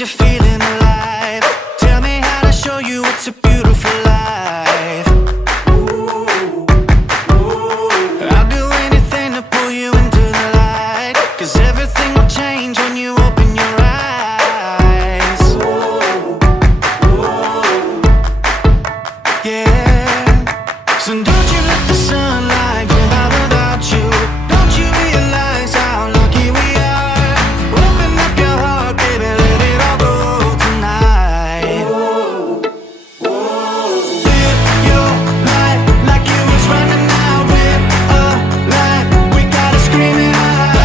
you're feeling alive. Tell me how to show you it's a beautiful life. I'll do anything to pull you into the light, 'cause everything will change when you open your eyes. Yeah. So don't you let the sunlight get out without you. Don't you realize how lucky we are? Open up your heart, baby, let it all go tonight. Live your life like you was running out with a light. We gotta scream it out.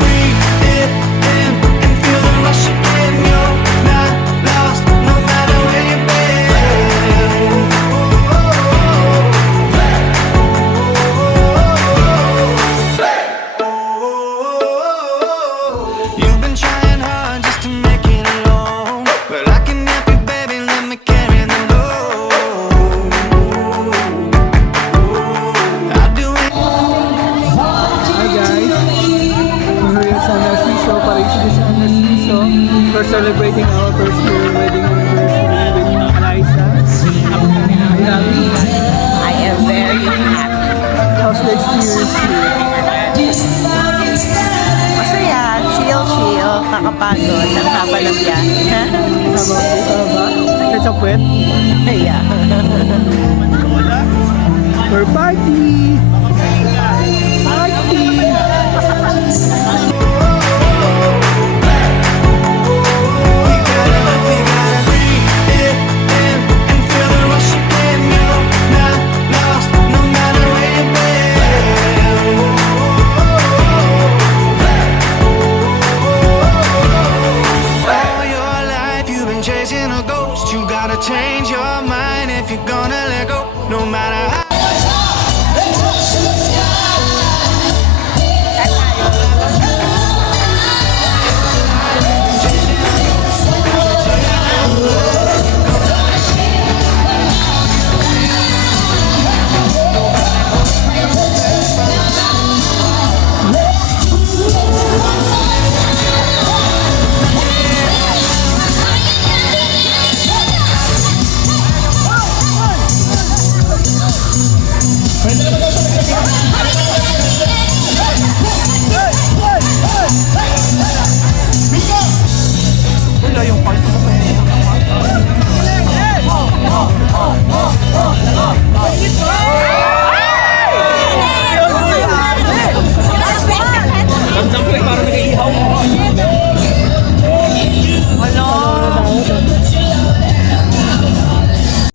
Breathe it in and feel the rush again. You're not lost, no matter where you've been. You've been trying hard just to make it alone, but I can help you, baby, let me carry the load. I'll do it. Hi guys, we're here sa Narciso, Paraiso sa Narciso. We're celebrating our first year wedding anniversary with Eliza. Are you happy? I am very happy. How's the experience here? Masaya, chill, kakapagod, ang haba ng biyahe. Haba? Sa puwet? Yeah. We're party! Party! We gotta breathe it in and feel the rush again. You're not lost, no matter where you've been. All your life you've been chasing a ghost. You gotta change your mind if you're gonna let go, no matter how.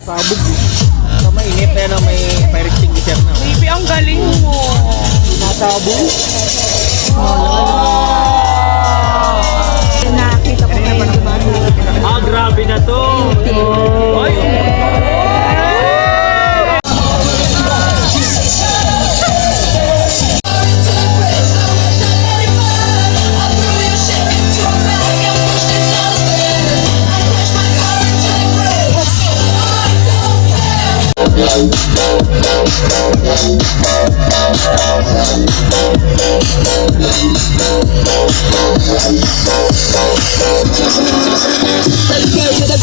Sabog eh. Sa mainit eh, no? May fire extinguisher na. Baby, ang galing mo. Nasabog? Nakita ko kayo naman. Ah, grabe na to! Oy! Let's go to the